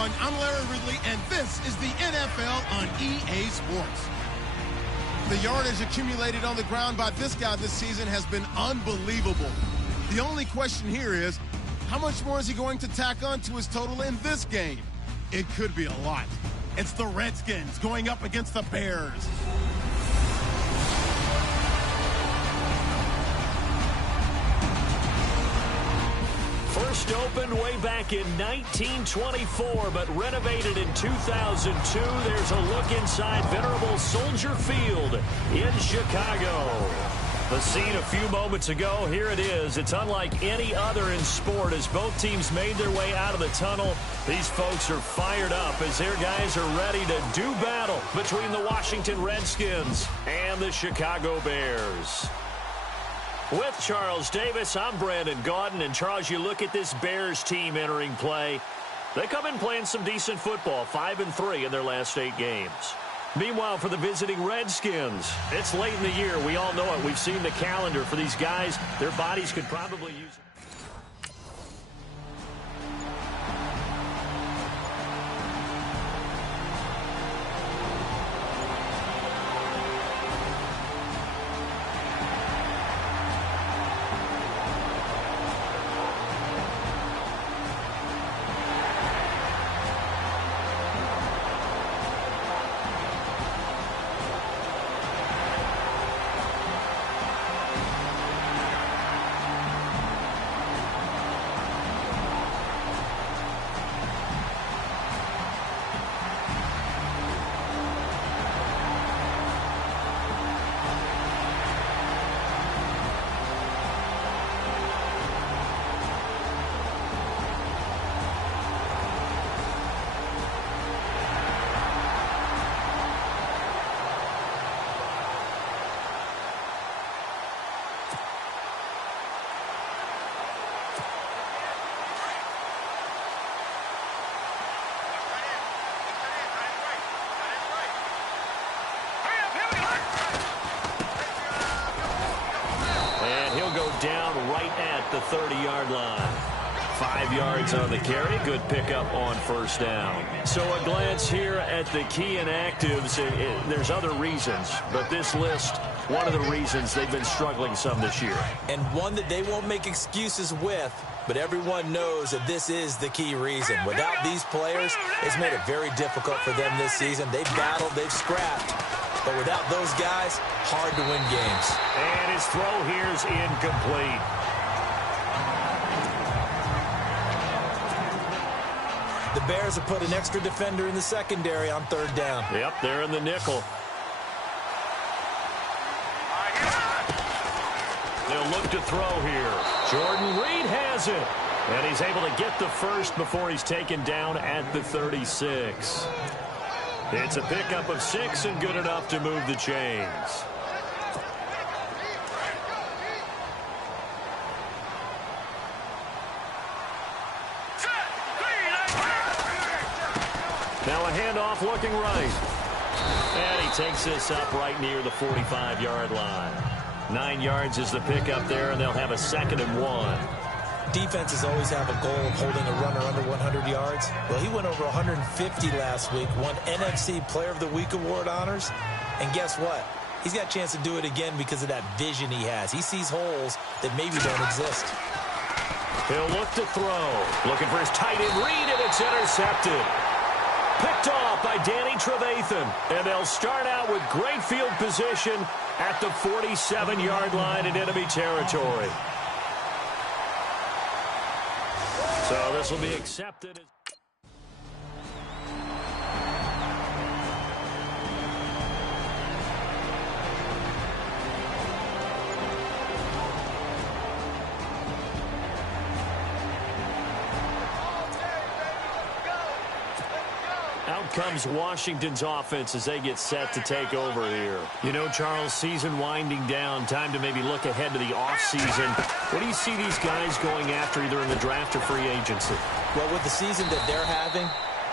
everyone. I'm Larry Ridley, and this is the NFL on EA Sports. The yardage accumulated on the ground by this guy this season has been unbelievable. The only question here is, how much more is he going to tack on to his total in this game? It could be a lot. It's the Redskins going up against the Bears. First opened way back in 1924, but renovated in 2002. There's a look inside venerable Soldier Field in Chicago. The scene a few moments ago, here it is. It's unlike any other in sport as both teams made their way out of the tunnel. These folks are fired up as their guys are ready to do battle between the Washington Redskins and the Chicago Bears. With Charles Davis, I'm Brandon Gaudin. And Charles, you look at this Bears team entering play. They come in playing some decent football, 5-3 in their last 8 games. Meanwhile, for the visiting Redskins, it's late in the year. We all know it. We've seen the calendar for these guys. Their bodies could probably use it. Down right at the 30-yard line. 5 yards on the carry. Good pickup on first down. So a glance here at the key inactives. There's other reasons, but this list, one of the reasons they've been struggling some this year. And one that they won't make excuses with, but everyone knows that this is the key reason. Without these players, it's made it very difficult for them this season. They've battled, they've scrapped. But without those guys, hard to win games. And his throw here's incomplete. The Bears have put an extra defender in the secondary on third down. Yep, they're in the nickel. They'll look to throw here. Jordan Reed has it. And he's able to get the first before he's taken down at the 36. It's a pickup of 6 and good enough to move the chains. Now a handoff looking right. And he takes this up right near the 45-yard line. 9 yards is the pickup there, and they'll have a 2nd and 1. Defenses always have a goal of holding a runner under 100 yards. Well, he went over 150 last week, won NFC Player of the Week award honors. And guess what? He's got a chance to do it again because of that vision he has. He sees holes that maybe don't exist. He'll look to throw. Looking for his tight end read, and it's intercepted. Picked off by Danny Trevathan. And they'll start out with great field position at the 47-yard line in enemy territory. So this will be accepted. Out comes Washington's offense as they get set to take over here. You know, Charles, season winding down, time to maybe look ahead to the offseason. What do you see these guys going after either in the draft or free agency? Well, with the season that they're having,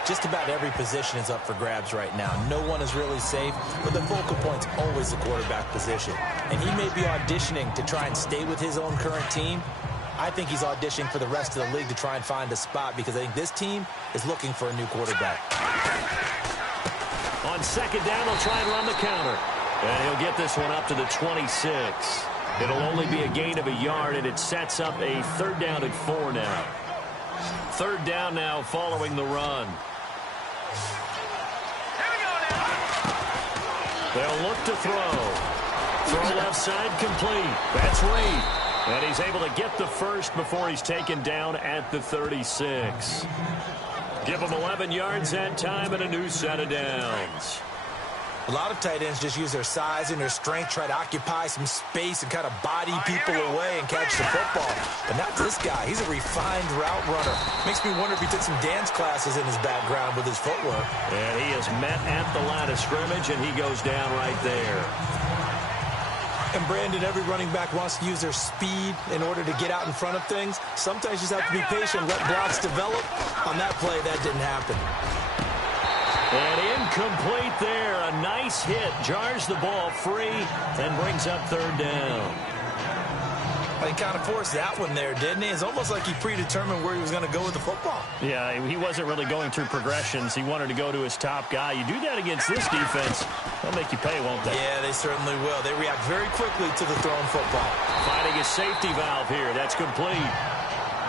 just about every position is up for grabs right now. No one is really safe, but the focal point's always the quarterback position. And he may be auditioning to try and stay with his own current team, I think he's auditioning for the rest of the league to try and find a spot because I think this team is looking for a new quarterback. On second down, they'll try and run the counter. And he'll get this one up to the 26. It'll only be a gain of a yard, and it sets up a 3rd down and 4 now. 3rd down now following the run. They'll look to throw. Throw left side complete. That's Reed. And he's able to get the first before he's taken down at the 36. Give him 11 yards that time and a new set of downs. A lot of tight ends just use their size and their strength, try to occupy some space and kind of body people away and catch the football. But not this guy. He's a refined route runner. Makes me wonder if he took some dance classes in his background with his footwork. And he is met at the line of scrimmage, and he goes down right there. And Brandon, every running back wants to use their speed in order to get out in front of things. Sometimes you just have to be patient, let blocks develop. On that play, that didn't happen. And incomplete there. A nice hit. Jars the ball free and brings up 3rd down. He kind of forced that one there, didn't he? It's almost like he predetermined where he was going to go with the football. Yeah, he wasn't really going through progressions. He wanted to go to his top guy. You do that against this defense, they'll make you pay, won't they? Yeah, they certainly will. They react very quickly to the thrown football. Finding a safety valve here. That's complete.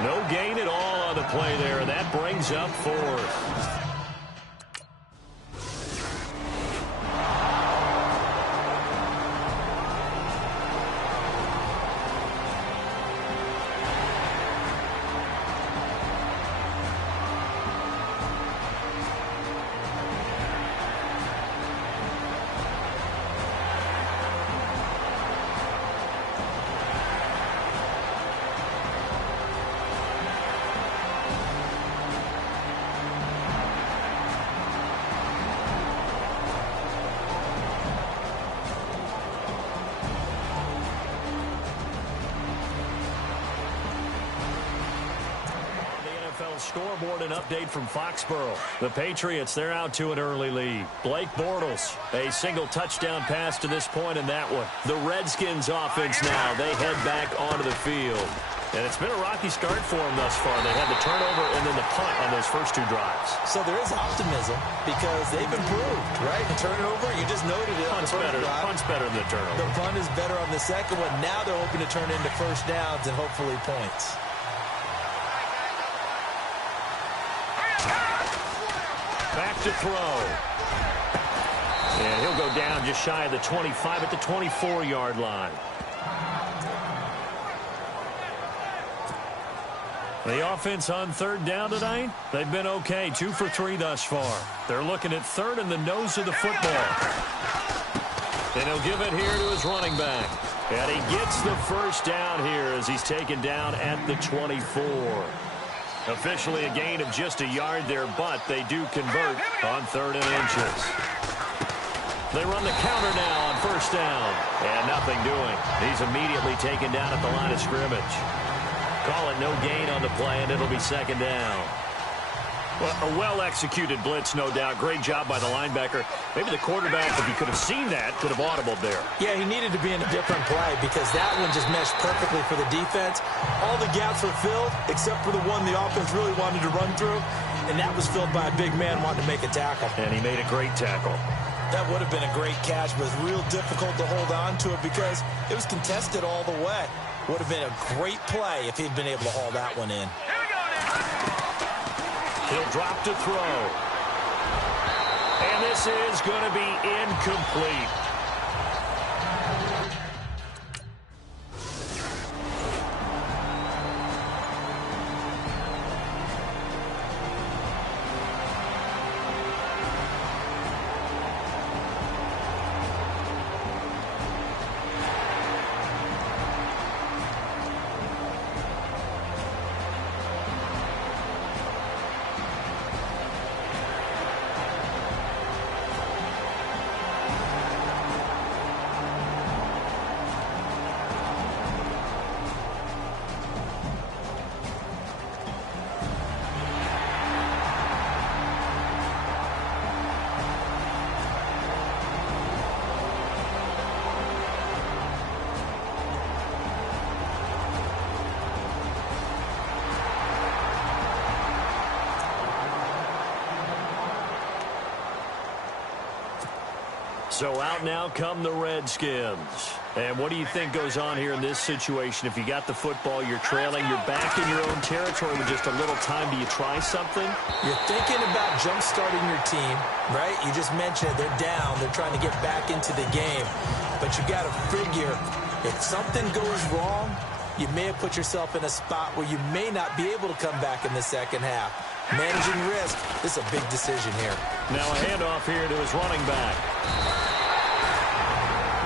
No gain at all on the play there, and that brings up 4th. Scoreboard and update from Foxborough. The Patriots, they're out to an early lead. Blake Bortles, a single touchdown pass to this point in that one. The Redskins offense now, they head back onto the field. And it's been a rocky start for them thus far. They had the turnover and then the punt on those first 2 drives. So there is optimism because they've improved, right? The turnover, you just noted it. Punt's better than the turnover. The punt is better on the second one. Now they're hoping to turn into first downs and hopefully points. Back to throw. And he'll go down just shy of the 25 at the 24-yard line. The offense on 3rd down tonight, they've been okay. 2 for 3 thus far. They're looking at 3rd and the nose of the football. And he'll give it here to his running back. And he gets the first down here as he's taken down at the 24. Officially a gain of just a yard there, but they do convert on 3rd and inches. They run the counter now on 1st down. And nothing doing. He's immediately taken down at the line of scrimmage. Call it no gain on the play, and it'll be 2nd down. Well, a well-executed blitz, no doubt. Great job by the linebacker. Maybe the quarterback, if he could have seen that, could have audibled there. Yeah, he needed to be in a different play because that one just meshed perfectly for the defense. All the gaps were filled except for the one the offense really wanted to run through, and that was filled by a big man wanting to make a tackle. And he made a great tackle. That would have been a great catch, but it was real difficult to hold on to it because it was contested all the way. Would have been a great play if he'd been able to haul that one in. He'll drop to throw. And this is going to be incomplete. So out now come the Redskins. And what do you think goes on here in this situation? If you got the football, you're trailing, you're back in your own territory with just a little time. Do you try something? You're thinking about jump-starting your team, right? You just mentioned it. They're down. They're trying to get back into the game. But you got to figure, if something goes wrong, you may have put yourself in a spot where you may not be able to come back in the second half. Managing risk, this is a big decision here. Now a handoff here to his running back.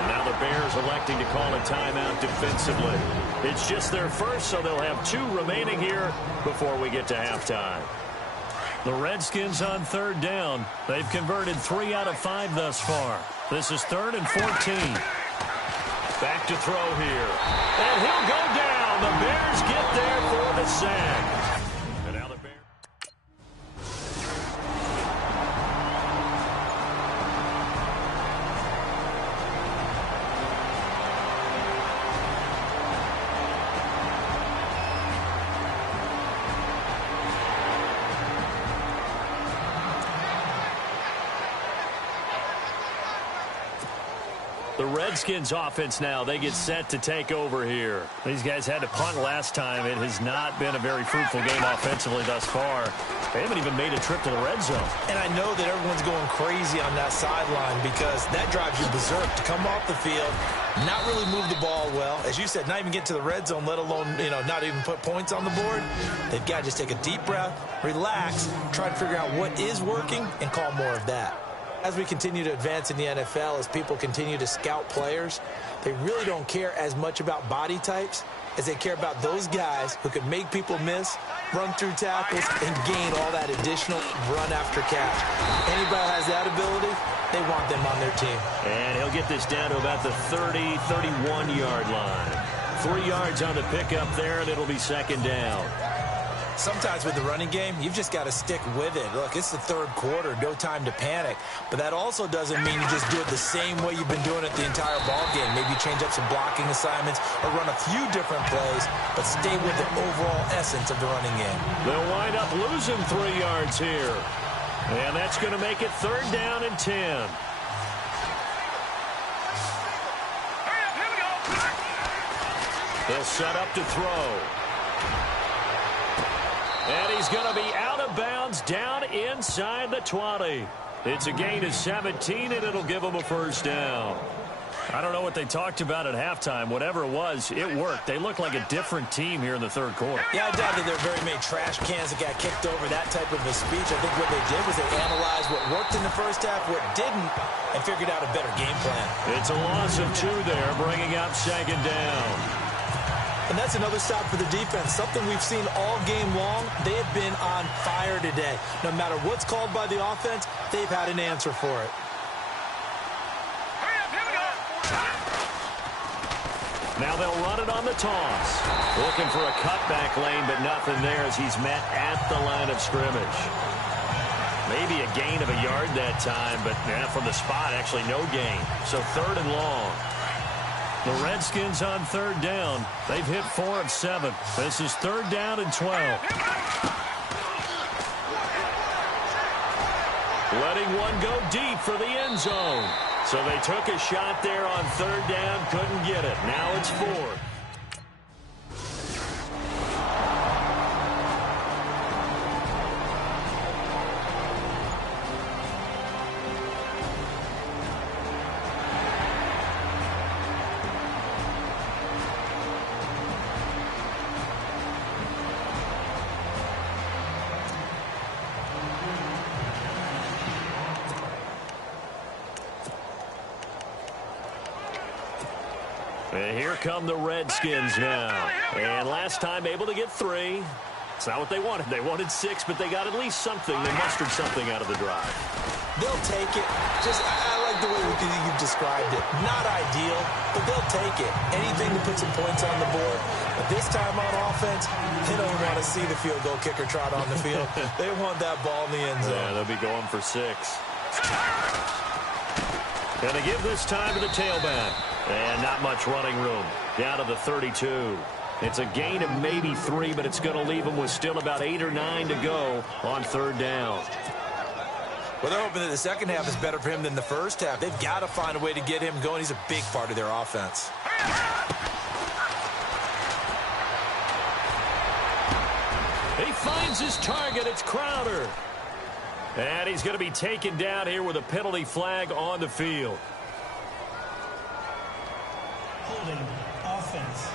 Now the Bears electing to call a timeout defensively. It's just their first, so they'll have 2 remaining here before we get to halftime. The Redskins on 3rd down. They've converted 3 out of 5 thus far. This is 3rd and 14. Back to throw here. And he'll go down. The Bears get there for the sack. And now the Bears. The Redskins offense now, they get set to take over here. These guys had to punt last time. It has not been a very fruitful game offensively thus far. They haven't even made a trip to the red zone. And I know that everyone's going crazy on that sideline because that drives you berserk to come off the field, not really move the ball well. As you said, not even get to the red zone, let alone, not even put points on the board. They've got to just take a deep breath, relax, try to figure out what is working, and call more of that. As we continue to advance in the NFL, as people continue to scout players, they really don't care as much about body types as they care about those guys who can make people miss, run through tackles, and gain all that additional run after catch. Anybody has that ability, they want them on their team. And he'll get this down to about the 30, 31-yard line. 3 yards on the pickup there, and it'll be 2nd down. Sometimes with the running game, you've just got to stick with it. Look, it's the 3rd quarter, no time to panic. But that also doesn't mean you just do it the same way you've been doing it the entire ball game. Maybe change up some blocking assignments or run a few different plays, but stay with the overall essence of the running game. They'll wind up losing 3 yards here. And that's going to make it 3rd down and 10. They'll set up to throw. And he's going to be out of bounds down inside the 20. It's a gain of 17, and it'll give them a 1st down. I don't know what they talked about at halftime. Whatever it was, it worked. They look like a different team here in the 3rd quarter. Yeah, I doubt that there are very many trash cans that got kicked over, that type of a speech. I think what they did was they analyzed what worked in the first half, what didn't, and figured out a better game plan. It's a loss of 2 there, bringing up 2nd down. And that's another stop for the defense. Something we've seen all game long. They have been on fire today. No matter what's called by the offense, they've had an answer for it. Now they'll run it on the toss. Looking for a cutback lane, but nothing there as he's met at the line of scrimmage. Maybe a gain of a yard that time, but from the spot, actually no gain. So 3rd and long. The Redskins on 3rd down. They've hit 4 of 7. This is 3rd down and 12. Letting one go deep for the end zone. So they took a shot there on 3rd down, couldn't get it. Now it's 4th. And here come the Redskins now. And last time able to get 3. It's not what they wanted. They wanted 6, but they got at least something. They mustered something out of the drive. They'll take it. I like the way you've described it. Not ideal, but they'll take it. Anything to put some points on the board. But this time on offense, they don't want to see the field goal kicker trot on the field. They want that ball in the end zone. Yeah, they'll be going for 6. And they give this time to the tailback. And not much running room. Down to the 32. It's a gain of maybe 3, but it's going to leave them with still about 8 or 9 to go on 3rd down. Well, they're hoping that the second half is better for him than the first half. They've got to find a way to get him going. He's a big part of their offense. He finds his target. It's Crowder. And he's going to be taken down here with a penalty flag on the field. Holding offense.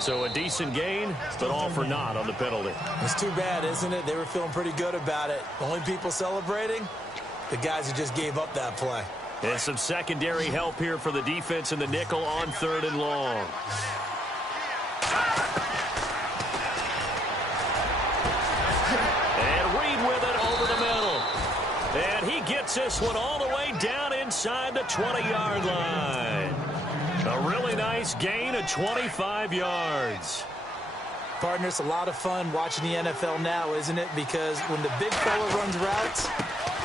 So a decent gain, but all for naught on the penalty. It's too bad, isn't it? They were feeling pretty good about it. The only people celebrating, the guys who just gave up that play. And some secondary help here for the defense in the nickel on 3rd and long. And Reed with it over the middle. And he gets this one all the way down inside the 20-yard line. A really nice gain of 25 yards. Partner, it's a lot of fun watching the NFL now, isn't it? Because when the big fella runs routes,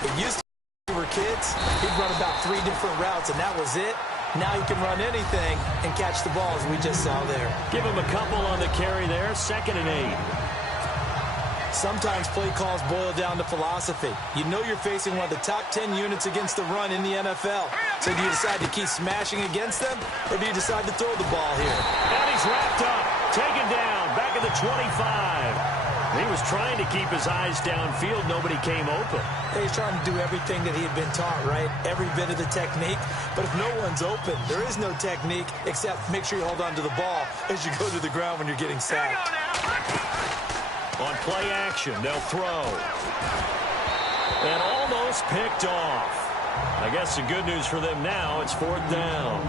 it used to be when we were kids, he'd run about 3 different routes, and that was it. Now he can run anything and catch the ball, as we just saw there. Give him a couple on the carry there, 2nd and 8. Sometimes play calls boil down to philosophy. You know you're facing one of the top 10 units against the run in the NFL. So do you decide to keep smashing against them, or do you decide to throw the ball here? And he's wrapped up, taken down, back at the 25. He was trying to keep his eyes downfield. Nobody came open. He's trying to do everything that he had been taught, right? Every bit of the technique. But if no one's open, there is no technique except make sure you hold on to the ball as you go to the ground when you're getting sacked. On play action, they'll throw. And almost picked off. I guess the good news for them now, it's 4th down.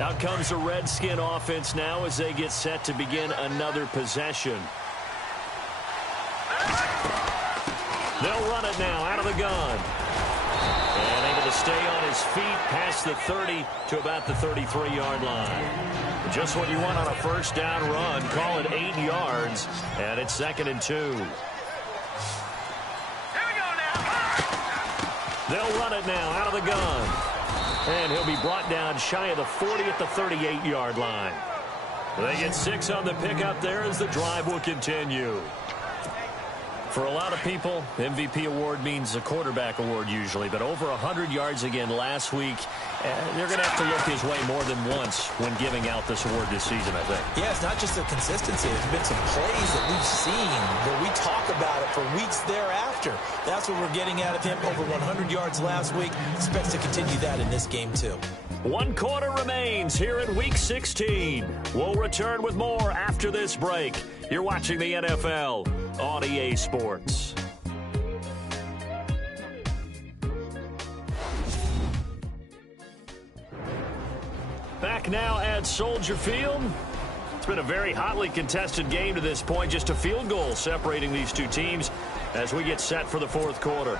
Out comes the Redskin offense now as they get set to begin another possession. They'll run it now out of the gun. And able to stay on his feet past the 30 to about the 33-yard line. Just what you want on a first down run. Call it 8 yards. And it's 2nd and 2. They'll run it now out of the gun. And he'll be brought down shy of the 40 at the 38-yard line. They get 6 on the pickup there as the drive will continue. For a lot of people, MVP award means a quarterback award usually, but over 100 yards again last week. They're going to have to look his way more than once when giving out this award this season, I think. Yeah, it's not just the consistency. There's been some plays that we've seen where we talk about it for weeks thereafter. That's what we're getting out of him. Over 100 yards last week. Expects to continue that in this game, too. 1 quarter remains here in Week 16. We'll return with more after this break. You're watching the NFL on EA Sports. Back now at Soldier Field. It's been a very hotly contested game to this point. Just a field goal separating these two teams as we get set for the 4th quarter.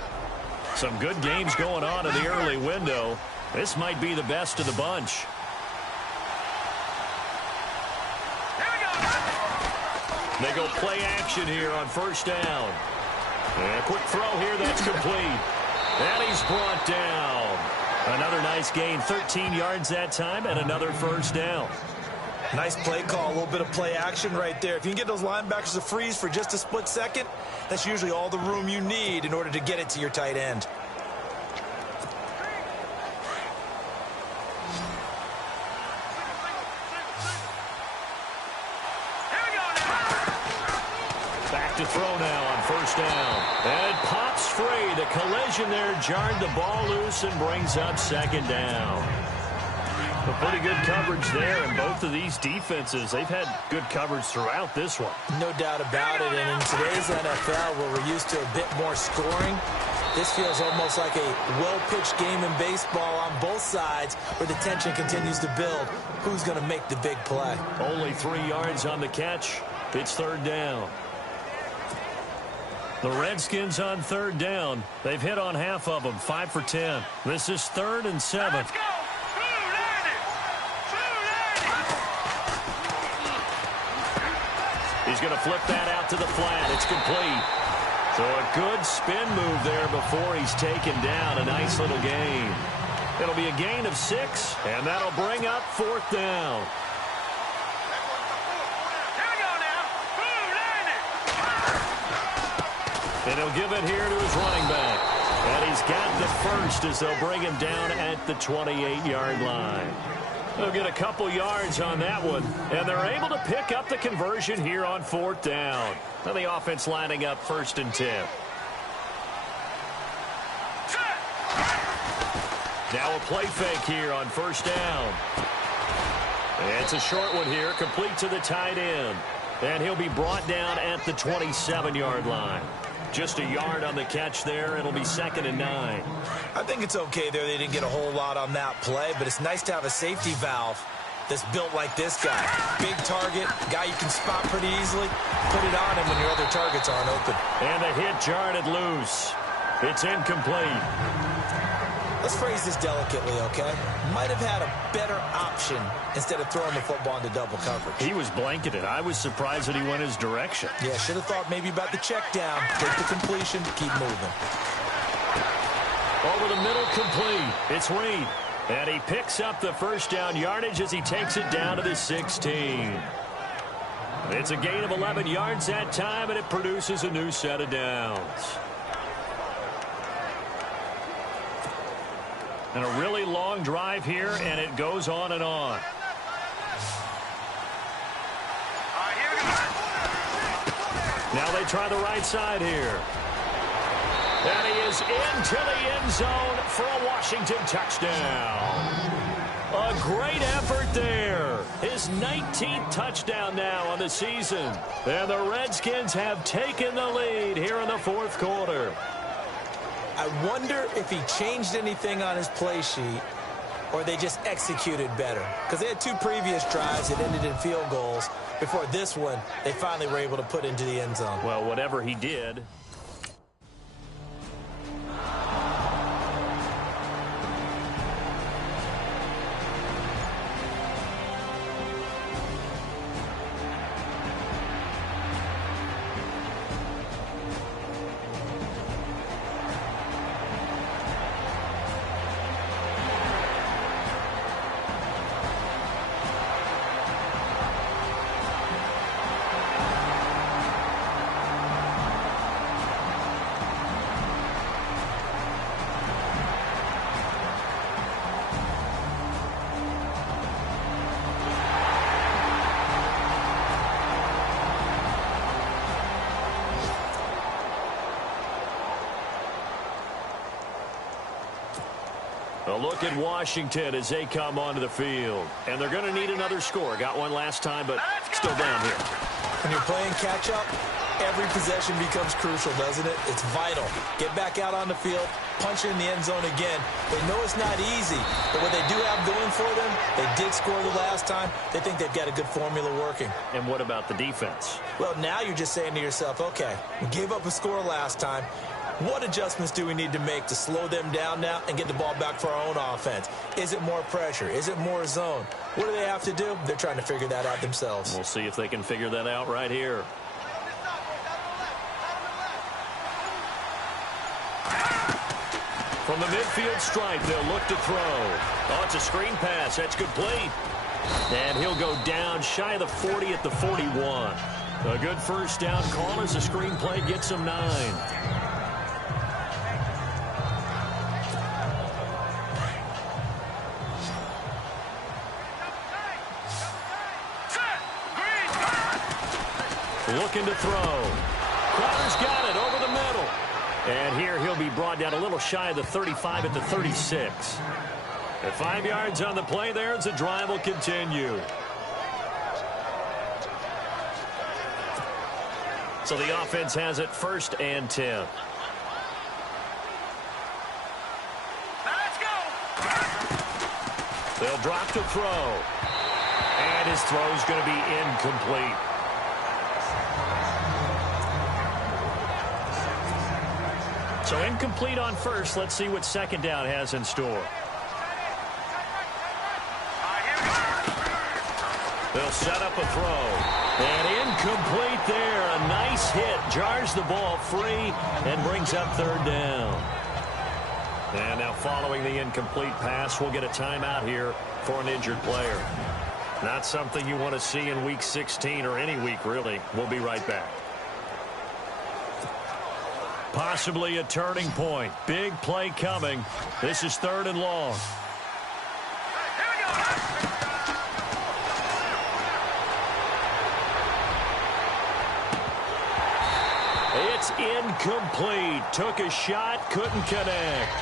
Some good games going on in the early window. This might be the best of the bunch. They go play action here on first down. And a quick throw here, that's complete. And he's brought down. Another nice gain, 13 yards that time, and another first down. Nice play call, a little bit of play action right there. If you can get those linebackers to freeze for just a split second, that's usually all the room you need in order to get it to your tight end. Back to throw now on first down. And pops free. The collision there jarred the ball loose and brings up 2nd down. But pretty good coverage there, and both of these defenses, they've had good coverage throughout this one. No doubt about it, and in today's NFL, where we're used to a bit more scoring, This feels almost like a well-pitched game in baseball on both sides where the tension continues to build. Who's going to make the big play? Only 3 yards on the catch. It's third down. The Redskins on third down. They've hit on half of them, 5 for 10. This is 3rd and 7. Let's go. He's going to flip that out to the flat. It's complete. So a good spin move there before he's taken down. A nice little gain. It'll be a gain of 6, and that'll bring up 4th down. And he'll give it here to his running back. And he's got the first as they'll bring him down at the 28-yard line. They'll get a couple yards on that one, and they're able to pick up the conversion here on 4th down. Now the offense lining up 1st and 10. Now a play fake here on 1st down. It's a short one here, complete to the tight end. And he'll be brought down at the 27-yard line. Just a yard on the catch there. It'll be 2nd and 9. I think it's okay there. They didn't get a whole lot on that play, but it's nice to have a safety valve that's built like this guy. Big target, guy you can spot pretty easily. Put it on him when your other targets aren't open. And the hit jarred loose. It's incomplete. Let's phrase this delicately, okay? Might have had a better option instead of throwing the football into double coverage. He was blanketed. I was surprised that he went his direction. Yeah, should have thought maybe about the check down. Take the completion, keep moving. Over the middle, complete. It's Reed. And he picks up the 1st down yardage as he takes it down to the 16. It's a gain of 11 yards that time, and it produces a new set of downs. And a really long drive here, and it goes on and on. Now they try the right side here. And he is into the end zone for a Washington touchdown. A great effort there. His 19th touchdown now on the season. And the Redskins have taken the lead here in the 4th quarter. I wonder if he changed anything on his play sheet or they just executed better. Because they had 2 previous drives that ended in field goals. Before this one, they finally were able to put into the end zone. Well, whatever he did. A look at Washington as they come onto the field. And they're going to need another score. Got one last time, but still down here. When you're playing catch-up, every possession becomes crucial, doesn't it? It's vital. Get back out on the field, punch it in the end zone again. They know it's not easy, but what they do have going for them, they did score the last time. They think they've got a good formula working. And what about the defense? Well, now you're just saying to yourself, okay, we gave up a score last time. What adjustments do we need to make to slow them down now and get the ball back for our own offense? Is it more pressure? Is it more zone? What do they have to do? They're trying to figure that out themselves. We'll see if they can figure that out right here. From the midfield stripe, they'll look to throw. Oh, it's a screen pass. That's complete. And he'll go down shy of the 40 at the 41. A good first down call as the screen play gets him 9. Looking to throw. Crowder's got it over the middle. And here he'll be brought down a little shy of the 35 at the 36. At 5 yards on the play there as the drive will continue. So the offense has it 1st and 10. They'll drop to throw. And his throw is going to be incomplete. So incomplete on first. Let's see what second down has in store. They'll set up a throw. And incomplete there. A nice hit. Jars the ball free and brings up third down. And now following the incomplete pass, we'll get a timeout here for an injured player. Not something you want to see in Week 16 or any week, really. We'll be right back. Possibly a turning point. Big play coming. This is 3rd and long. It's incomplete. Took a shot, couldn't connect.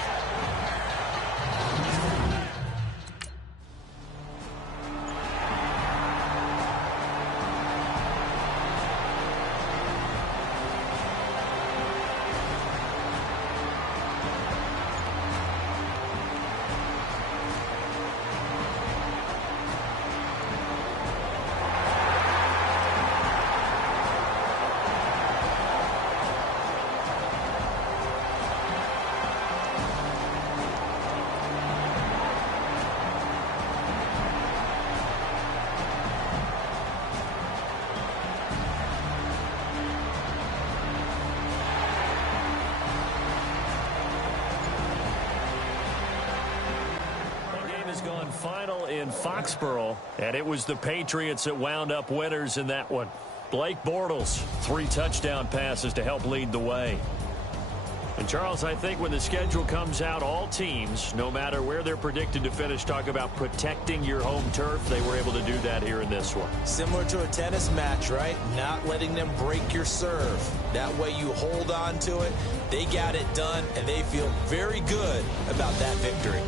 Final in Foxborough, and it was the Patriots that wound up winners in that one. Blake Bortles, 3 touchdown passes to help lead the way. And Charles, I think when the schedule comes out, all teams, no matter where they're predicted to finish, talk about protecting your home turf. They were able to do that here in this one. Similar to a tennis match, right? Not letting them break your serve. That way you hold on to it. They got it done, and they feel very good about that victory.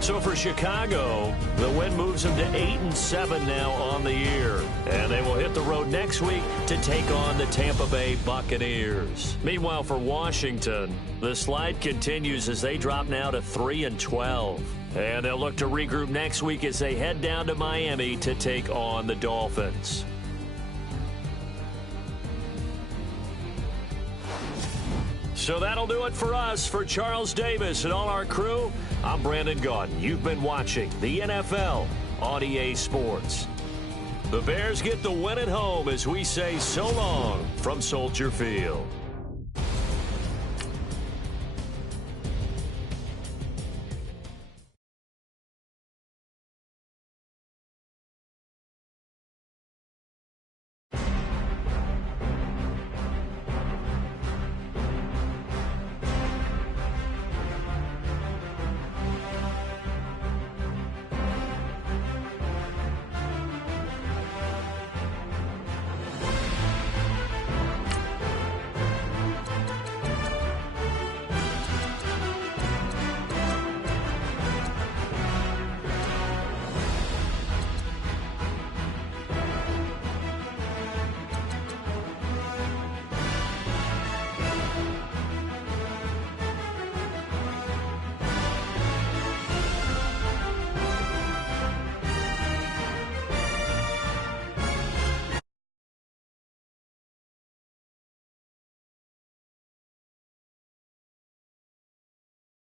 So for Chicago, the win moves them to 8-7 now on the year. And they will hit the road next week to take on the Tampa Bay Buccaneers. Meanwhile, for Washington, the slide continues as they drop now to 3-12. And they'll look to regroup next week as they head down to Miami to take on the Dolphins. So that'll do it for us. For Charles Davis and all our crew, I'm Brandon Gaudin. You've been watching the NFL on EA Sports. The Bears get the win at home as we say so long from Soldier Field.